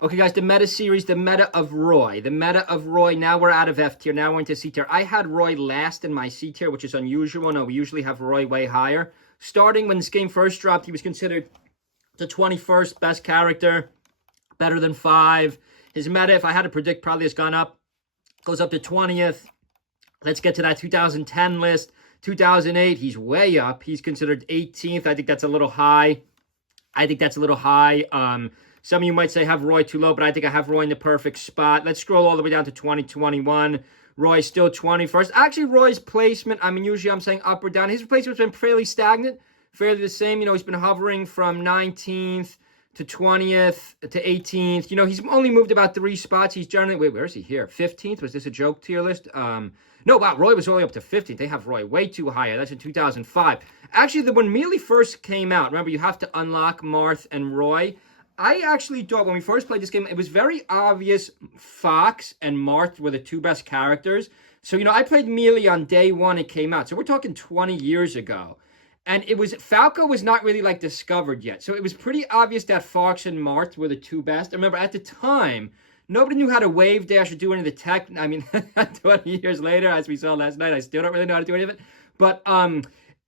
Okay, guys, the meta series, the meta of Roy. The meta of Roy, now we're out of F tier, now we're into C tier. I had Roy last in my C tier, which is unusual. No, we usually have Roy way higher. Starting when this game first dropped, he was considered the 21st best character, better than 5. His meta, if I had to predict, probably has gone up, goes up to 20th. Let's get to that 2010 list. 2008, he's way up. He's considered 18th. I think that's a little high. Some of you might say have Roy too low, but I think I have Roy in the perfect spot. Let's scroll all the way down to 2021. Roy's still 21st. Actually, Roy's placement, I mean, usually I'm saying up or down. His placement's been fairly stagnant, fairly the same. You know, he's been hovering from 19th to 20th to 18th. You know, he's only moved about 3 spots. He's generally, wait, where is he here? 15th? Was this a joke tier list? No, wow, Roy was only up to 15th. They have Roy way too high. That's in 2005. Actually, when Melee first came out, remember, you have to unlock Marth and Roy. I actually thought when we first played this game, it was very obvious Fox and Marth were the 2 best characters. So, you know, I played Melee on day 1 it came out. So we're talking 20 years ago. And it was, Falco was not really like discovered yet. So it was pretty obvious that Fox and Marth were the 2 best. I remember at the time, nobody knew how to wave dash or do any of the tech. I mean, 20 years later, as we saw last night, I still don't really know how to do any of it. But,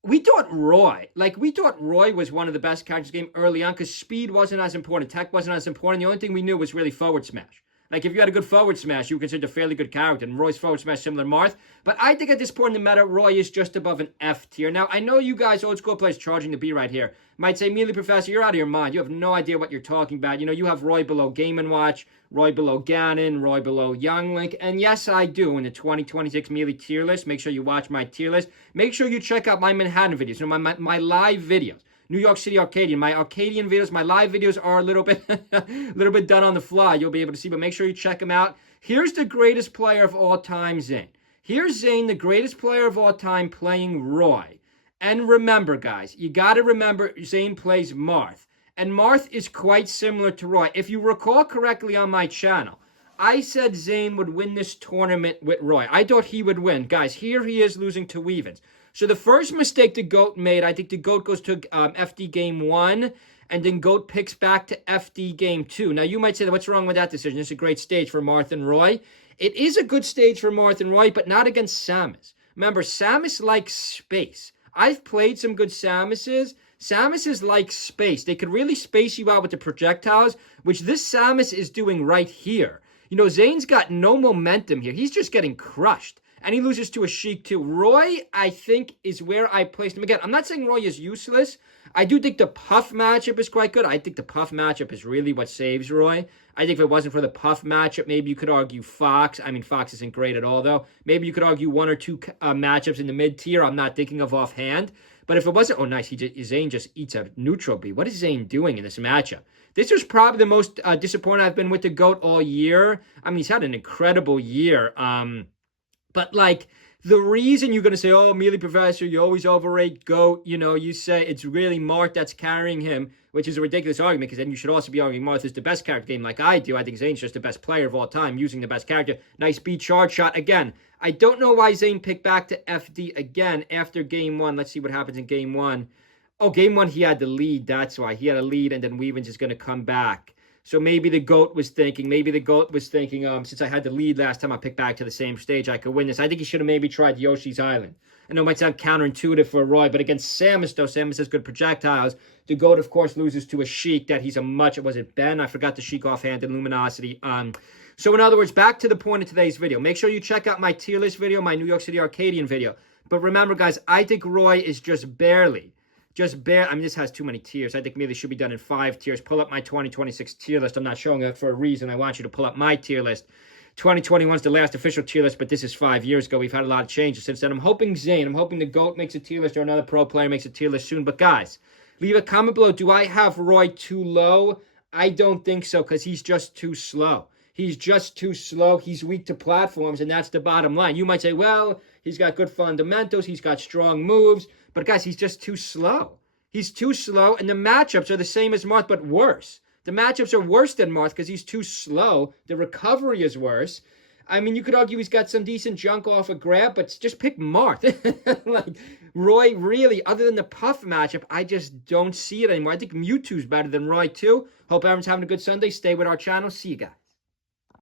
we thought Roy was one of the best characters in the game early on because speed wasn't as important, tech wasn't as important. The only thing we knew was really forward smash. Like, if you had a good forward smash, you were considered a fairly good character, and Roy's forward smash similar to Marth. But I think at this point in the meta, Roy is just above an F tier. Now, I know you guys, old school players charging the B right here, might say, Melee Professor, you're out of your mind. You have no idea what you're talking about. You know, you have Roy below Game & Watch, Roy below Ganon, Roy below Young Link. And yes, I do in the 2026 Melee tier list. Make sure you watch my tier list. Make sure you check out my Manhattan videos, you know, my live videos. New York City Arcadian. My Arcadian videos, my live videos are a little bit done on the fly. You'll be able to see, but make sure you check them out. Here's the greatest player of all time, Zane. Here's Zane, the greatest player of all time, playing Roy. And remember, guys, you got to remember Zane plays Marth. And Marth is quite similar to Roy. If you recall correctly on my channel, I said Zane would win this tournament with Roy. I thought he would win. Guys, here he is losing to Weavens. So the first mistake the GOAT made, I think the GOAT goes to FD Game 1, and then GOAT picks back to FD Game 2. Now, you might say, what's wrong with that decision? It's a great stage for Marth and Roy. It is a good stage for Marth and Roy, but not against Samus. Remember, Samus likes space. I've played some good Samuses. Samuses like space. They could really space you out with the projectiles, which this Samus is doing right here. You know, Zane's got no momentum here. He's just getting crushed. And he loses to a Sheik too. Roy, I think, is where I placed him. Again, I'm not saying Roy is useless. I do think the Puff matchup is quite good. I think the Puff matchup is really what saves Roy. I think if it wasn't for the Puff matchup, maybe you could argue Fox. I mean, Fox isn't great at all, though. Maybe you could argue 1 or 2 matchups in the mid-tier. I'm not thinking of offhand. But if it wasn't, oh, nice, Zane just eats a neutral B. What is Zane doing in this matchup? This was probably the most disappointed I've been with the GOAT all year. I mean, he's had an incredible year. But, like, the reason you're going to say, oh, Melee Professor, you always overrate GOAT, you know, you say it's really Marth that's carrying him, which is a ridiculous argument, because then you should also be arguing Marth is the best character game like I do. I think Zane's just the best player of all time, using the best character. Nice B charge shot. Again, I don't know why Zane picked back to FD again after Game 1. Let's see what happens in Game 1. Oh, Game 1, he had the lead. That's why. He had a lead, and then Weavens is going to come back. So maybe the GOAT was thinking, since I had the lead last time, I picked back to the same stage, I could win this. I think he should have maybe tried Yoshi's Island. I know it might sound counterintuitive for Roy, but against Samus, though, Samus has good projectiles. The GOAT, of course, loses to a Sheik that he's a much, was it Ben? I forgot the Sheik offhand in Luminosity. So in other words, back to the point of today's video. Make sure you check out my tier list video, my New York City Arcadian video. But remember, guys, I think Roy is just barely, I mean, this has too many tiers. I think maybe it should be done in 5 tiers. Pull up my 2026 tier list. I'm not showing it for a reason. I want you to pull up my tier list. 2021 is the last official tier list, but this is 5 years ago. We've had a lot of changes since then. I'm hoping the GOAT makes a tier list, or another pro player makes a tier list soon. But guys, leave a comment below. Do I have Roy too low? I don't think so, because he's just too slow. He's just too slow. He's weak to platforms, and that's the bottom line. You might say, well, he's got good fundamentals. He's got strong moves. But, guys, he's just too slow. He's too slow, and the matchups are the same as Marth, but worse. The matchups are worse than Marth because he's too slow. The recovery is worse. I mean, you could argue he's got some decent junk off of grab, but just pick Mart. Like, Roy, really, other than the Puff matchup, I just don't see it anymore. I think Mewtwo's better than Roy, too. Hope everyone's having a good Sunday. Stay with our channel. See you guys.